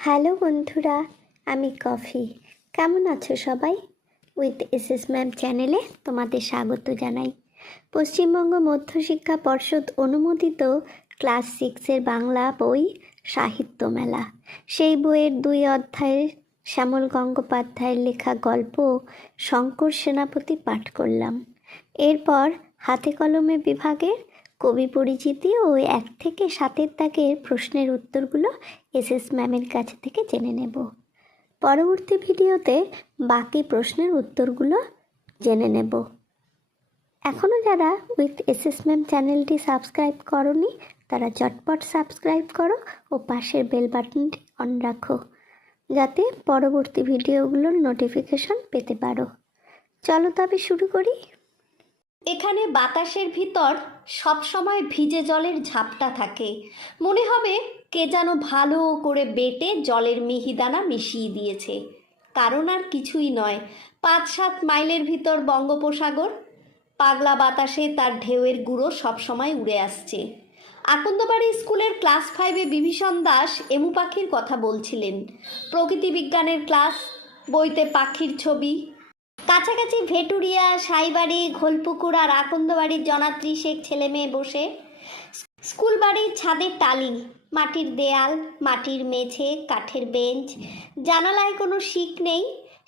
Hello বন্ধুরা, আমি coffee. কেমন আছো সবাই? উইথ এসএস ম্যাম চ্যানেলে তোমাদের স্বাগত জানাই। পশ্চিমবঙ্গ মধ্যশিক্ষা পর্ষদ অনুমোদিত ক্লাস 6-এর বাংলা বই সাহিত্য মেলা, সেই বইয়ের 2 অধ্যায়ের শ্যামল গঙ্গোপাধ্যায়ের লেখা গল্প শঙ্কর সেনাপতি পাঠ করলাম। এরপর হাতে কলমে বিভাগের কবি পরিচিতি ও 1 থেকে 7-এর দাগের প্রশ্নের উত্তরগুলো এসএস ম্যামের কাছ থেকে জেনে নেব। পরবর্তী ভিডিওতে বাকি প্রশ্নের উত্তরগুলো জেনে নেব। এখনও যারা উইথ এসএস ম্যাম চ্যানেলটি সাবস্ক্রাইব করোনি তারা চটপট সাবস্ক্রাইব করো ও পাশের বেল বাটনটি অন রাখো, যাতে পরবর্তী ভিডিওগুলোর নোটিফিকেশন পেতে পারো। চলো তবে শুরু করি। এখানে বাতাসের ভিতর সবসময় ভিজে জলের ঝাপটা থাকে। মনে হবে কে যেন ভালো করে বেটে জলের মিহিদানা মিশিয়ে দিয়েছে। কারণ আর কিছুই নয়, 5-7 মাইলের ভিতর বঙ্গোপসাগর। পাগলা বাতাসে তার ঢেউয়ের গুঁড়ো সবসময় উড়ে আসছে। আকন্দবাড়ি স্কুলের ক্লাস 5-এ বিভীষণ দাস এমু পাখির কথা বলছিলেন। প্রকৃতি বিজ্ঞানের ক্লাস, বইতে পাখির ছবি। কাছাকাছি ভেটুরিয়া, সাইবাড়ি, ঘোলপুকুর আর আকন্দবাড়ির জনাত্রী শেখ ছেলেমেয়ে বসে। স্কুল বাড়ির ছাদের টালি, মাটির দেয়াল, মাটির মেঝে, কাঠের বেঞ্চ। জানালায় কোনো শিক নেই।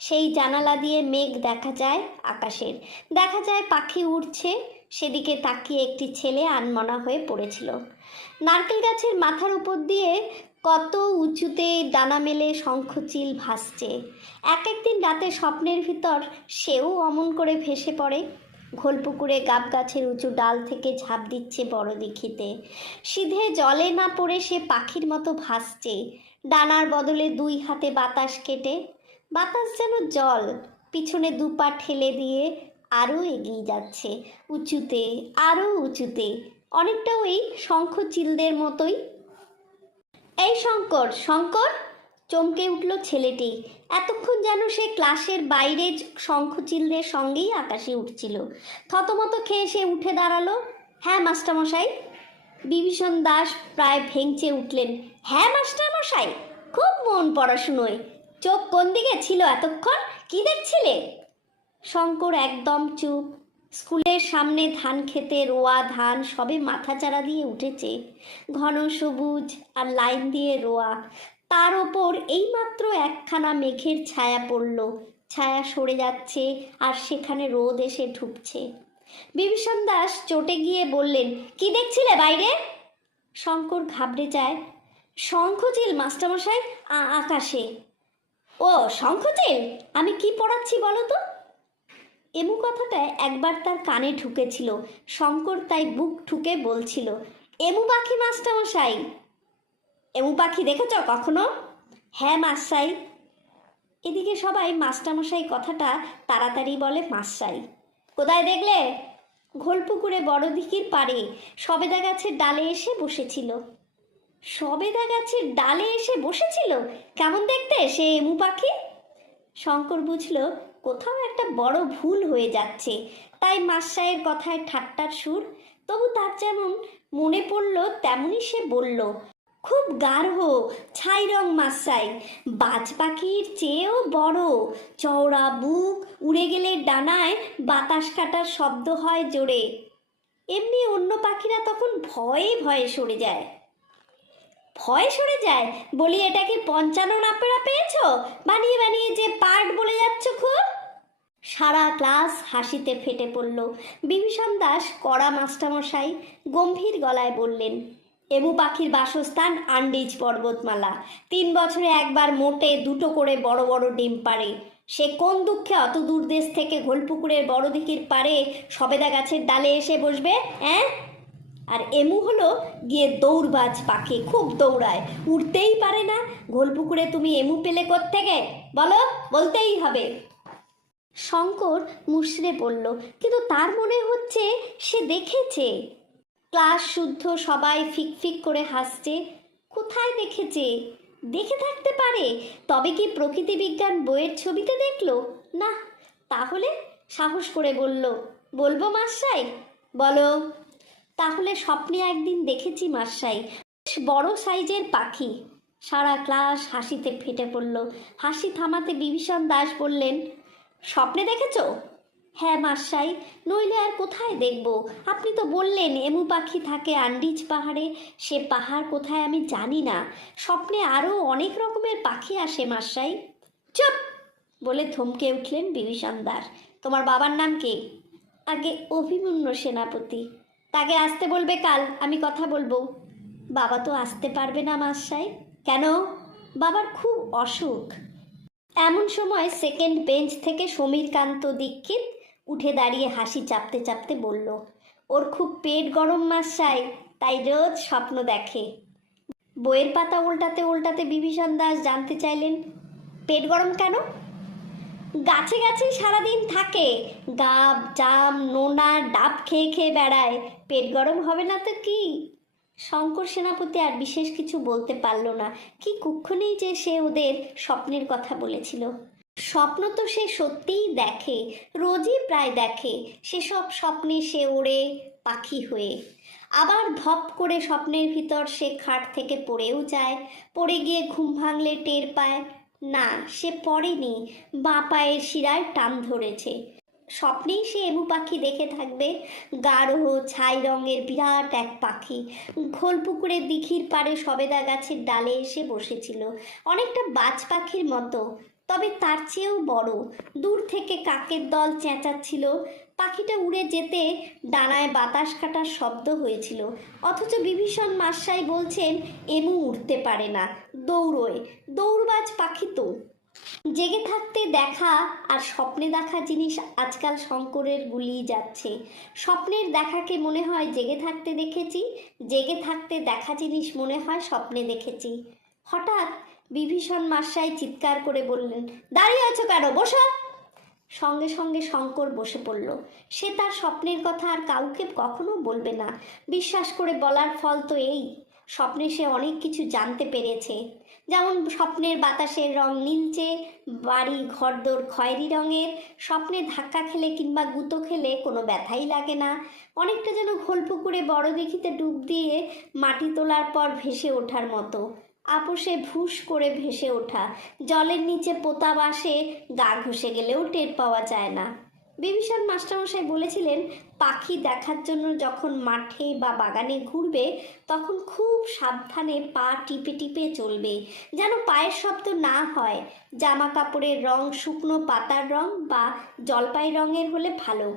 সেই জানালা দিয়ে মেঘ দেখা যায় আকাশের, দেখা যায় পাখি উড়ছে। সেদিকে তাকিয়ে একটি ছেলে আনমনা হয়ে পড়েছিল। নারকেল গাছের মাথার উপর দিয়ে কত উঁচুতে ডানা মেলে শঙ্খচিল ভাসছে। একদিন রাতে স্বপ্নের ভিতর সেও অমন করে ভেসে পড়ে। ঘোলপুকুরে গাব গাছের উঁচু ডাল থেকে ঝাঁপ দিচ্ছে বড় দিঘিতে। সিধে জলে না পড়ে সে পাখির মতো ভাসছে, ডানার বদলে 2 হাতে বাতাস কেটে। বাতাস যেন জল, পিছনে 2 পা ঠেলে দিয়ে আরও এগিয়ে যাচ্ছে, উঁচুতে, আরও উঁচুতে, অনেকটা ওই শঙ্খচিলদের মতোই। এই শঙ্কর, শঙ্কর, চমকে উঠল ছেলেটি। এতক্ষণ যেন সে ক্লাসের বাইরে শঙ্খচিলদের সঙ্গেই আকাশে উঠছিল। থতমত খেয়ে সে উঠে দাঁড়ালো। হ্যাঁ মাস্টারমশাই। বিভীষণ দাস প্রায় ভেঙচে উঠলেন। হ্যাঁ মাস্টারমশাই, খুব মন পড়াশুনোয়। চোখ কোন দিকে ছিল এতক্ষণ? কি দেখছিলে? শঙ্কর একদম চুপ। স্কুলের সামনে ধান খেতে রোয়া ধান সবে মাথাচাড়া দিয়ে উঠেছে, ঘন সবুজ আর লাইন দিয়ে রোয়া। তার ওপর এইমাত্র একখানা মেঘের ছায়া পড়ল। ছায়া সরে যাচ্ছে আর সেখানে রোদ এসে ঢুকছে। বিভীষণ দাস চটে গিয়ে বললেন, কি দেখছিলে বাইরে? শঙ্কর ঘাবড়ে যায়। শঙ্খচিল মাস্টারমশাই, আকাশে। ও শঙ্খচিল, আমি কি পড়াচ্ছি বলো তো? এমু কথাটা একবার তার কানে ঢুকেছিল। শঙ্কর তাই বুক ঠুকে বলছিল, এমু পাখি মাস্টারমশাই। এমু পাখি দেখেছ কখনো? হ্যাঁ মাস্টাই। এদিকে সবাই মাস্টারমশাই কথাটা তাড়াতাড়ি বলে মাস্টাই। কোথায় দেখলে? ঘোলপুকুরে বড় দিঘির পাড়ে সবেদা গাছের ডালে এসে বসেছিল। সবেদা গাছের ডালে এসে বসেছিল? কেমন দেখতে সে এমু পাখি? শঙ্কর বুঝল কোথাও একটা বড় ভুল হয়ে যাচ্ছে, তাই মাস্টারের কথায় ঠাট্টার সুর। তবু তার যেমন মনে পড়ল তেমনই সে বলল, খুব গাঢ় ছাই রং মাস্টাই, বাজ পাখির চেয়েও বড়, চওড়া বুক, উড়ে গেলে ডানায় বাতাস কাটার শব্দ হয় জোরে। এমনি অন্য পাখিরা তখন ভয়ে ভয়ে সরে যায়। ভয় সরে যায় বলি, এটা কি 55 নাপেরা পেয়েছ? বানিয়ে বানিয়ে যে পার্ট বলে যাচ্ছ খুব। সারা ক্লাস হাসিতে ফেটে পড়ল। বিভীষণ দাস কড়া মাস্টারমশাই গম্ভীর গলায় বললেন, এমু পাখির বাসস্থান আন্ডিজ পর্বতমালা। 3 বছরে একবার মোটে 2টো করে বড় বড় ডিম পাড়ে। সে কোন দুঃখে অত দূর দেশ থেকে ঘোলপুকুরের বড় দিঘির পাড়ে সবেদা গাছের ডালে এসে বসবে? আর এমু হলো গিয়ে দৌড়বাজ পাখি, খুব দৌড়ায়, উঠতেই পারে না। ঘোলপুকুরে তুমি এমু পেলে কোত্থেকে বলো? বলতেই হবে। শঙ্কর মুষড়ে পড়ল, কিন্তু তার মনে হচ্ছে সে দেখেছে। ক্লাস শুদ্ধ সবাই ফিক ফিক করে হাসছে। কোথায় দেখেছে? দেখে থাকতে পারে, তবে কি প্রকৃতি বিজ্ঞান বইয়ের ছবিতে দেখলো? না, তাহলে সাহস করে বলল, বলবো মাস্টাই? বলো। তাহলে স্বপ্নে একদিন দেখেছি মাস্টাই, বড় সাইজের পাখি, সারা ক্লাস হাসিতে ফেটে পড়ল। হাসি থামাতে বিভীষণ দাস বললেন, স্বপ্নে দেখেছো? হ্যাঁ মাস্টাই, নইলে আর কোথায় দেখব? আপনি তো বললেন এমু পাখি থাকে আন্ডিজ পাহাড়ে। সে পাহাড় কোথায় আমি জানি না। স্বপ্নে আরও অনেক রকমের পাখি আসে মাস্টাই। চুপ বলে থমকে উঠলেন বিভীষণ দাস। তোমার বাবার নাম কি? আগে অভিমন্যু সেনাপতি। তাকে আসতে বলবে কাল, আমি কথা বলবো। বাবা তো আসতে পারবে না মাস্টাই। কেন? বাবার খুব অসুখ। এমন সময় সেকেন্ড বেঞ্চ থেকে সমীরকান্ত দীক্ষিত উঠে দাঁড়িয়ে হাসি চাপতে চাপতে বলল, ওর খুব পেট গরম মাস্টাই, তাই রোজ স্বপ্ন দেখে। বইয়ের পাতা উল্টাতে উল্টাতে বিভীষণ দাস জানতে চাইলেন, পেট গরম কেন? গাছে গাছেই সারাদিন থাকে, গাব জাম নোনা ডাব খেয়ে খেয়ে বেড়ায়, পেট গরম হবে না তো কি? শঙ্কর সেনাপতি আর বিশেষ কিছু বলতে পারল না। কি কুক্ষণেই যে সে ওদের স্বপ্নের কথা বলেছিল। স্বপ্ন তো সে সত্যিই দেখে, রোজই প্রায় দেখে। সেসব স্বপ্নে সে ওড়ে পাখি হয়ে। আবার ধপ করে স্বপ্নের ভিতর সে খাট থেকে পড়েও যায়। পড়ে গিয়ে ঘুম ভাঙলে টের পায় না সে পড়েনি, বাঁ পায়ের শিরায় টান ধরেছে। স্বপ্নেই সে এমু পাখি দেখে থাকবে, গাঢ় ছাই রঙের বিরাট এক পাখি। ঘোলপুকুরের দিঘির পাড়ে সবেদা গাছের ডালে এসে বসেছিল, অনেকটা বাজ পাখির মতো, তবে তার চেয়েও বড়। দূর থেকে কাকের দল চেঁচাচ্ছিল। পাখিটা উড়ে যেতে ডানায় বাতাস কাটার শব্দ হয়েছিল, অথচ বিভীষণ মাস্টাই বলছেন এমু উড়তে পারে না, দৌড়োয়। দৌড়বাজ পাখি তো। জেগে থাকতে দেখা আর স্বপ্নে দেখা জিনিস আজকাল শঙ্করের গুলিয়ে যাচ্ছে। স্বপ্নের দেখাকে মনে হয় জেগে থাকতে দেখেছি, জেগে থাকতে দেখা জিনিস মনে হয় স্বপ্নে দেখেছি। হঠাৎ বিভীষণ মাস্টাই চিৎকার করে বললেন, দাঁড়িয়ে আছো কেন, বসো। সঙ্গে সঙ্গে শঙ্কর বসে পড়ল। সে তার স্বপ্নের কথা আর কাউকে কখনো বলবে না। বিশ্বাস করে বলার ফল তো এই, স্বপ্নে সে অনেক কিছু জানতে পেরেছে। যেমন স্বপ্নের বাতাসের রং নীলচে, বাড়ি ঘরদোর খয়েরি রঙের। স্বপ্নে ধাক্কা খেলে কিংবা গুঁতো খেলে কোনো ব্যথাই লাগে না, অনেকটা যেন ঘোলপুকুরে বড় দিঘিতে ডুব দিয়ে মাটি তোলার পর ভেসে ওঠার মতো। আপোষে ভুস করে ভেসে ওঠা, জলের নিচে পোতা বাসে গা ঘষে গেলেও টের পাওয়া যায় না। বিভীষণ মাস্টারমশাই বলেছিলেন, পাখি দেখার জন্য যখন মাঠে বা বাগানে ঘুরবে তখন খুব সাবধানে পা টিপে টিপে চলবে, যেন পায়ের শব্দ না হয়। জামা কাপড়ের রং শুকনো পাতার রং বা জলপাই রঙের হলে ভালো,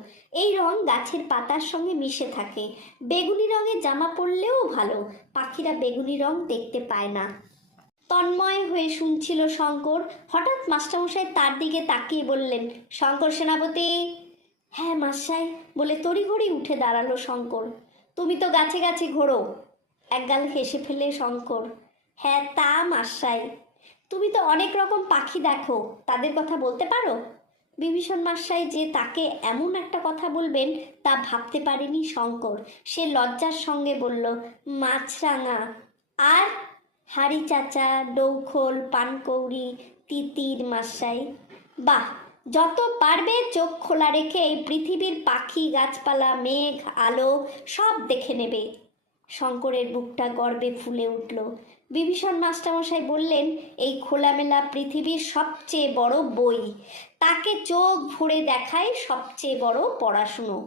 এই রং গাছের পাতার সঙ্গে মিশে থাকে। বেগুনি রঙের জামা পরলেও ভালো, পাখিরা বেগুনি রং দেখতে পায় না। তন্ময় হয়ে শুনছিল শঙ্কর। হঠাৎ মাস্টারমশাই তার দিকে তাকিয়ে বললেন, শঙ্কর সেনাপতি। হ্যাঁ মাস্টাই বলে তড়িঘড়ি উঠে দাঁড়ালো শঙ্কর। তুমি তো গাছে গাছে ঘোরো। একগাল হেসে ফেলে শঙ্কর। হ্যাঁ তা মাস্টাই। তুমি তো অনেক রকম পাখি দেখো, তাদের কথা বলতে পারো? বিভীষণ মাস্টাই যে তাকে এমন একটা কথা বলবেন তা ভাবতে পারেনি শঙ্কর। সে লজ্জার সঙ্গে বলল, মাছরাঙা। আর হাড়ি চাচা, ডৌখোল, পানকৌড়ি, তিতির মাস্টাই। বাহ, যত পারবে চোখ খোলা রেখে এই পৃথিবীর পাখি গাছপালা মেঘ আলো সব দেখে নেবে। শঙ্করের বুকটা গর্বে ফুলে উঠল। বিভীষণ মাস্টারমশাই বললেন, এই খোলামেলা পৃথিবীর সবচেয়ে বড় বই, তাকে চোখ ভরে দেখায় সবচেয়ে বড় পড়াশুনো।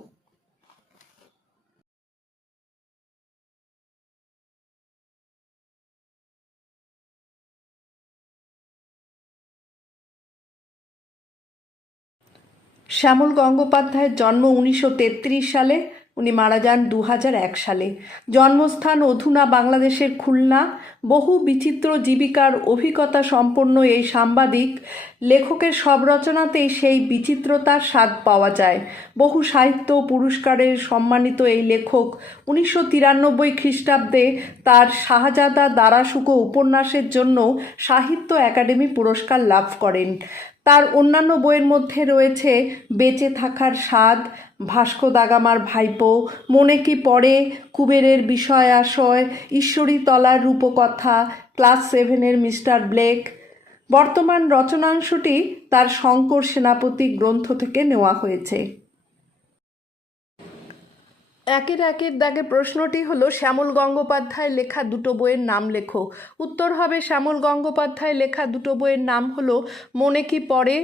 শ্যামল গঙ্গোপাধ্যায়ের জন্ম 1933 সালে, উনি মারা যান 2001 সালে। জন্মস্থান অধুনা বাংলাদেশের খুলনা। বহু বিচিত্র জীবিকার অভিজ্ঞতা সম্পন্ন এই সাংবাদিক লেখকের সব রচনাতেই সেই বিচিত্রতার স্বাদ পাওয়া যায়। বহু সাহিত্য পুরস্কারের সম্মানিত এই লেখক 1993 খ্রিস্টাব্দে তার শাহজাদা দারাসুকো উপন্যাসের জন্য সাহিত্য একাডেমি পুরস্কার লাভ করেন। তার অন্যান্য বইয়ের মধ্যে রয়েছে বেঁচে থাকার স্বাদ, ভাস্কো দা গামার ভাইপো, মনে কি পড়ে, কুবেরের বিষয় আশয়, ঈশ্বরীতলার রূপকথা, ক্লাস 7-এর মিস্টার ব্লেক। বর্তমান রচনাংশটি তার শঙ্কর সেনাপতি গ্রন্থ থেকে নেওয়া হয়েছে। একের দাগে প্রশ্নটি হলো শ্যামল গঙ্গোপাধ্যায় লেখা দুটো বইয়ের নাম লেখো। উত্তর হবে শ্যামল গঙ্গোপাধ্যায় লেখা দুটো বইয়ের নাম হলো মনে কি পড়ে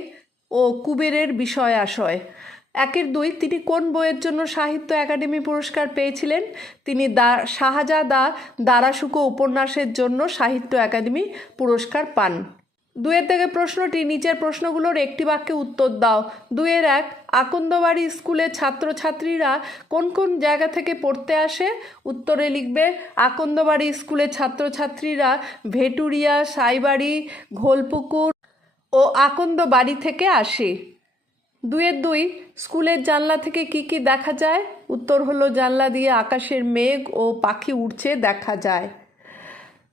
ও কুবেরের বিষয় আশয়। 1-2 তিনি কোন বইয়ের জন্য সাহিত্য একাডেমি পুরস্কার পেয়েছিলেন? তিনি শাহজাদা দারাশুকো উপন্যাসের জন্য সাহিত্য একাডেমি পুরস্কার পান। 2-এর দাগে প্রশ্নটি নিচের প্রশ্নগুলোর একটি বাক্যে উত্তর দাও। 2-1 আকন্দবাড়ি স্কুলের ছাত্রছাত্রীরা কোন কোন জায়গা থেকে পড়তে আসে? উত্তরে লিখবে আকন্দবাড়ি স্কুলের ছাত্রছাত্রীরা ভেটুরিয়া, সাইবাড়ি, ঘোলপুকুর ও আকন্দবাড়ি থেকে আসে। 2-2 স্কুলের জানলা থেকে কি কি দেখা যায়? উত্তর হলো জানলা দিয়ে আকাশের মেঘ ও পাখি উড়ছে দেখা যায়।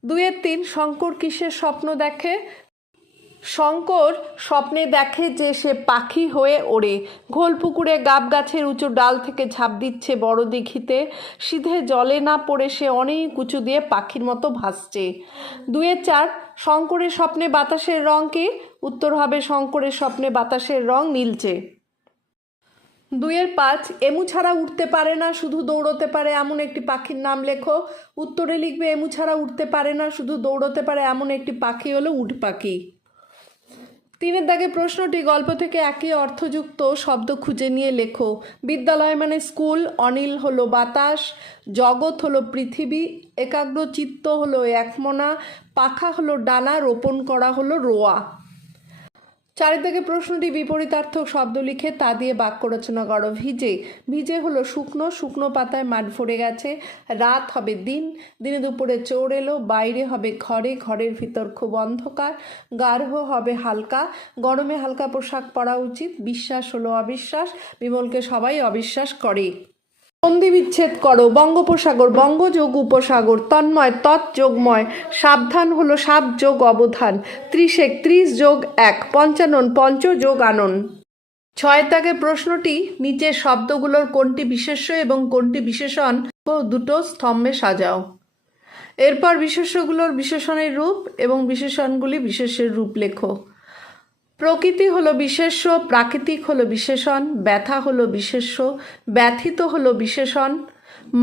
2-3 শঙ্কর কিসের স্বপ্ন দেখে? শঙ্কর স্বপ্নে দেখে যে সে পাখি হয়ে ওড়ে, ঘোলপুকুরে গাব গাছের উঁচু ডাল থেকে ঝাঁপ দিচ্ছে বড় দিঘিতে, সিধে জলে না পড়ে সে অনেক উঁচু দিয়ে পাখির মতো ভাসছে। 2-4 শঙ্করের স্বপ্নে বাতাসের রং কি? উত্তর হবে শঙ্করের স্বপ্নে বাতাসের রং নীলচে। 2-5 এমু ছাড়া উঠতে পারে না শুধু দৌড়তে পারে এমন একটি পাখির নাম লেখো। উত্তরে লিখবে এমু ছাড়া উঠতে পারে না শুধু দৌড়তে পারে এমন একটি পাখি হলো উট পাখি। 3-এর দাগে প্রশ্নটি গল্প থেকে একই অর্থযুক্ত শব্দ খুঁজে নিয়ে লেখো। বিদ্যালয় মানে স্কুল, অনিল হলো বাতাস, জগৎ হলো পৃথিবী, একাগ্র চিত্ত হলো একমনা, পাখা হলো ডানা, রোপণ করা হলো রোয়া। 4-এর দাগে প্রশ্নটি বিপরীতার্থক শব্দ লিখে তা দিয়ে বাক্য রচনা করো। ভিজে, ভিজে হলো শুকনো, শুকনো পাতায় মাঠ ভরে গেছে। রাত হবে দিন, দিনে দুপুরে চোর এলো, বাইরে হবে ঘরে, ঘরের ভিতর খুব অন্ধকার, গাঢ় হবে হালকা, গরমে হালকা পোশাক পরা উচিত। বিশ্বাস হলো অবিশ্বাস, বিমলকে সবাই অবিশ্বাস করে। সন্ধি বিচ্ছেদ করো। বঙ্গোপসাগর, বঙ্গ যোগ উপসাগর, তন্ময় তৎ যোগময়, সাবধান হলো সাব যোগ অবধান, 30 যোগ 1, 55 পঞ্চ যোগ আনন। 6-এর দাগে প্রশ্নটি নিচের শব্দগুলোর কোনটি বিশেষ্য এবং কোনটি বিশেষণ দুটো স্তম্ভে সাজাও। এরপর বিশেষ্যগুলোর বিশেষণের রূপ এবং বিশেষণগুলি বিশেষ্যের রূপ লেখো। প্রকৃতি হলো বিশেষ্য, প্রাকৃতিক হলো বিশেষণ, ব্যথা হলো বিশেষ্য, ব্যথিত হলো বিশেষণ,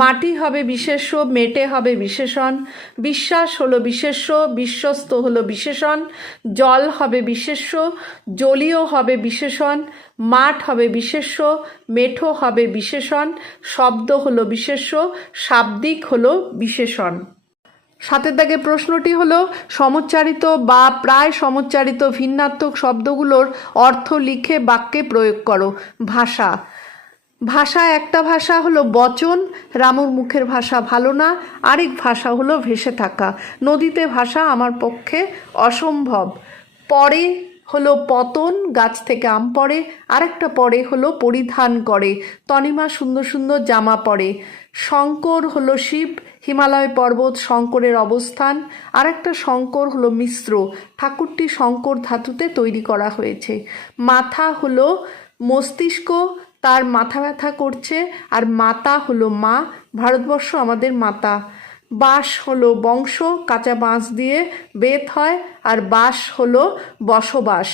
মাটি হবে বিশেষ্য, মেটে হবে বিশেষণ, বিশ্বাস হলো বিশেষ্য, বিশ্বস্ত হলো বিশেষণ, জল হবে বিশেষ্য, জলীয় হবে বিশেষণ, মাঠ হবে বিশেষ্য, মেঠো হবে বিশেষণ, শব্দ হলো বিশেষ্য, শাব্দিক হলো বিশেষণ। 7-এর দাগে প্রশ্নটি হলো সমচ্চারিত বা প্রায় সমচ্চারিত ভিন্নাত্মক শব্দগুলোর অর্থ লিখে বাক্যে প্রয়োগ করো। ভাষা, ভাষা একটা ভাষা হলো বচন, রামুর মুখের ভাষা ভালো না, আরেক ভাষা হলো ভেসে থাকা, নদীতে ভাষা আমার পক্ষে অসম্ভব। পরে হলো পতন, গাছ থেকে আম পড়ে, আরেকটা পরে হলো পরিধান করে, তনিমা সুন্দর সুন্দর জামা পরে। শঙ্কর হলো শিব, হিমালয় পর্বত শঙ্করের অবস্থান, আরেকটা শঙ্কর হলো মিশ্র, ঠাকুরটি শঙ্কর ধাতুতে তৈরি করা হয়েছে। মাথা হলো মস্তিষ্ক, তার মাথা ব্যথা করছে, আর মাতা হলো মা, ভারতবর্ষ আমাদের মাতা। বাস হলো বংশ, কাঁচা বাঁশ দিয়ে বেত হয়, আর বাস হলো বসবাস,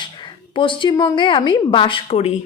পশ্চিমবঙ্গে আমি বাস করি।